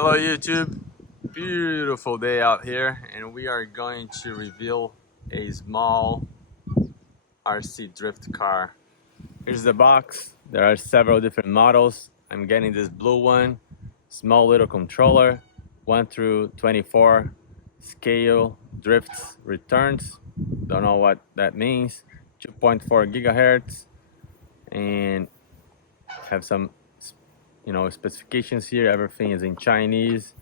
Hello YouTube, beautiful day out here, and we are going to reveal a small RC drift car. Here's the box. There are several different models. I'm getting this blue one, small little controller, 1 through 24 scale, drifts, returns, don't know what that means, 2.4 gigahertz, and have some specifications here. Everything is in Chinese.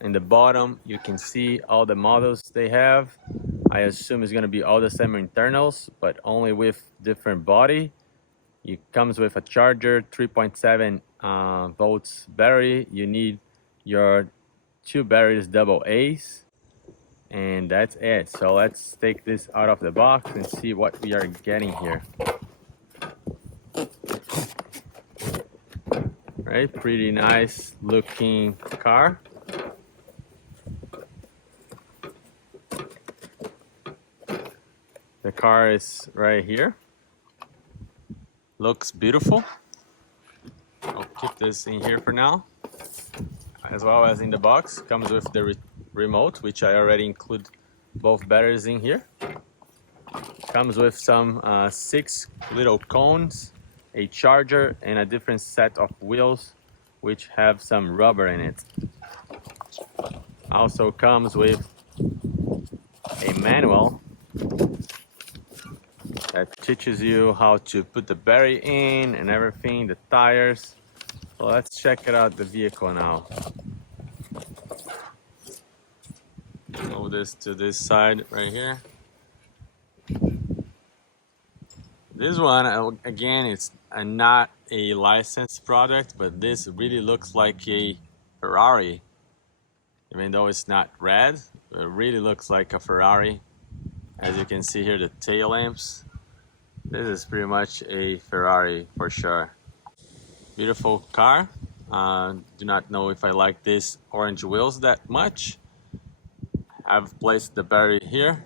In the bottom you can see all the models they have. I assume it's going to be all the same internals, but only with different body. It comes with a charger, 3.7 volts battery. You need your 2 batteries double A's, and that's it. So let's take this out of the box and see what we are getting here. Right, pretty nice looking car. The car is right here. Looks beautiful. I'll keep this in here for now, as well as in the box. Comes with the remote, which I already include both batteries in here. Comes with some 6 little cones, a charger, and a different set of wheels which have some rubber in it. Also comes with a manual that teaches you how to put the battery in and everything, the tires. So let's check it out, the vehicle now. Move this to this side right here. This one, again, it's not a licensed product, but this really looks like a Ferrari. Even though it's not red, it really looks like a Ferrari. As you can see here, the tail lamps. This is pretty much a Ferrari for sure. Beautiful car. Do not know if I like these orange wheels that much. I've placed the battery here.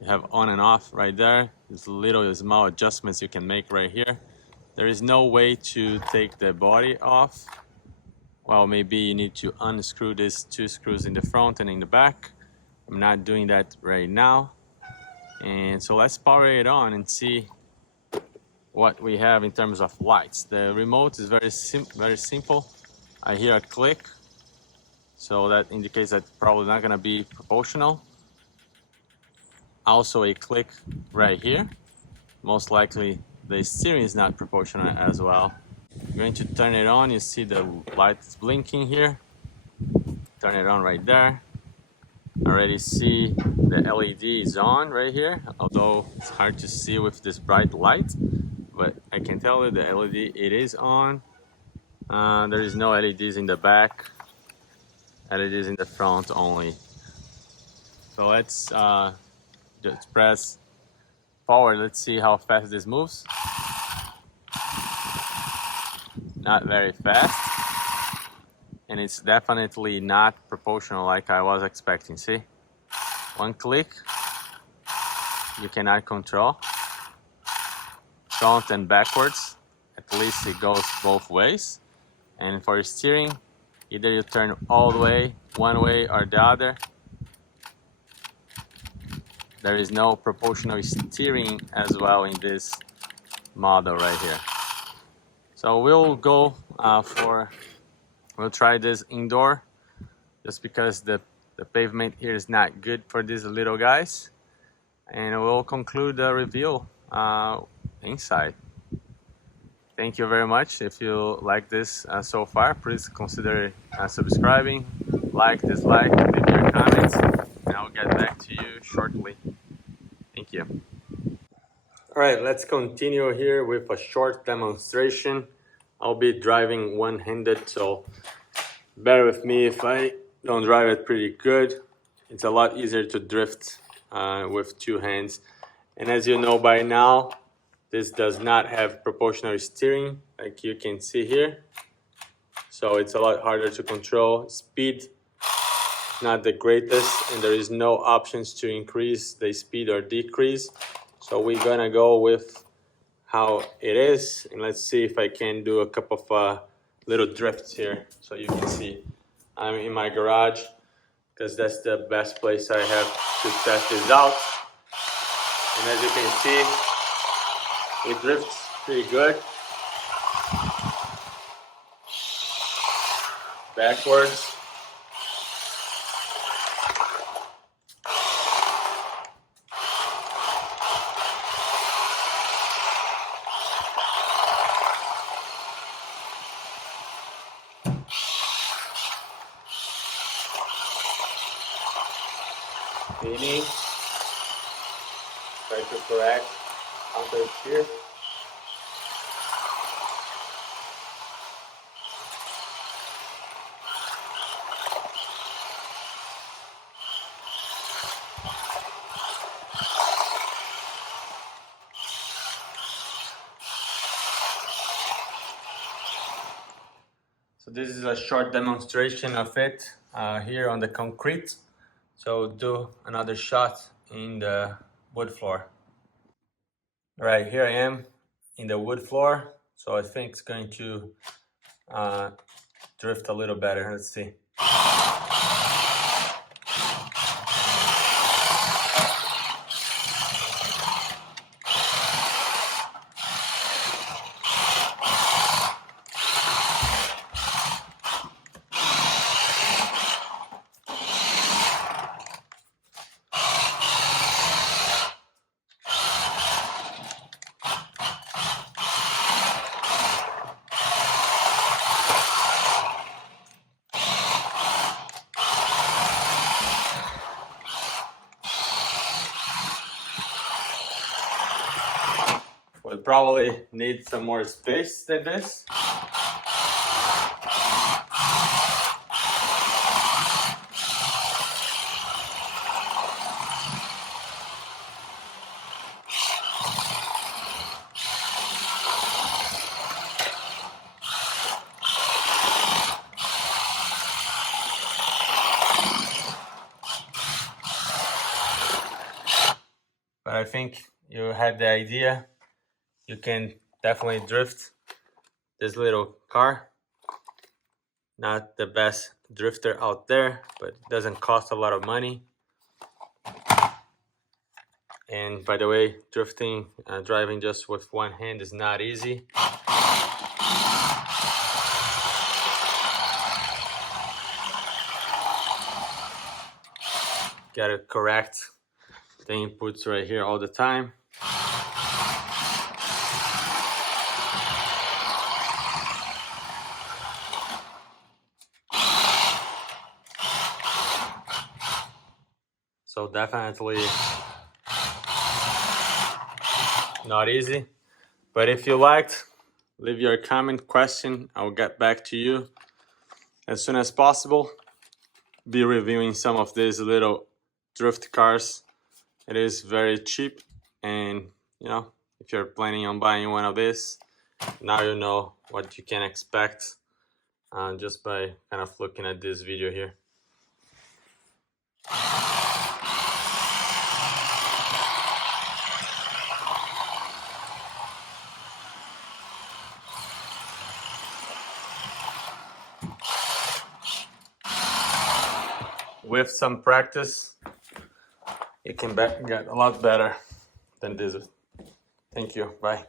You have on and off right there. There's little small adjustments you can make right here. There is no way to take the body off. Well, maybe you need to unscrew these 2 screws in the front and in the back. I'm not doing that right now. And so let's power it on and see what we have in terms of lights. The remote is very simple. I hear a click, so that indicates that probably not going to be proportional. Also a click right here. Most likely the steering is not proportional as well. I'm going to turn it on. You see the lights blinking here. Turn it on right there. Already see the LED is on right here, although it's hard to see with this bright light, but I can tell you the LED, it is on. There is no LEDs in the back, LEDs in the front only. So let's just press forward. Let's see how fast this moves. Not very fast, and it's definitely not proportional like I was expecting. See, one click, you cannot control front and backwards. At least it goes both ways. And for your steering, either you turn all the way one way or the other. There is no proportional steering as well in this model right here. So we'll go we'll try this indoor, just because the pavement here is not good for these little guys. And we'll conclude the review inside. Thank you very much. If you like this so far, please consider subscribing, dislike, leave your comments, and I'll get back to you shortly. Thank you. All right, let's continue here with a short demonstration. I'll be driving one-handed, so bear with me if I don't drive it pretty good. It's a lot easier to drift with 2 hands. And as you know by now, this does not have proportional steering, like you can see here. So it's a lot harder to control. Speed, not the greatest, and there is no options to increase the speed or decrease. So we're gonna go with how it is, and let's see if I can do a couple of little drifts here so you can see I'm in my garage because that's the best place I have to test this out. And as you can see, it drifts pretty good. Backwards. Spinning. Try to correct counter steer. So this is a short demonstration of it here on the concrete. So do another shot in the wood floor. All right, here I am in the wood floor. So I think it's going to drift a little better. Let's see. We'll probably need some more space than this. But I think you had the idea. You can definitely drift this little car. Not the best drifter out there, but it doesn't cost a lot of money. And by the way, drifting, driving just with one hand is not easy. Gotta correct the inputs right here all the time. So definitely not easy. But if you liked, leave your comment, question. I'll get back to you as soon as possible. Be reviewing some of these little drift cars. It is very cheap, and you know, if you're planning on buying one of these, now you know what you can expect just by kind of looking at this video here. With some practice, it can get a lot better than this. Thank you. Bye.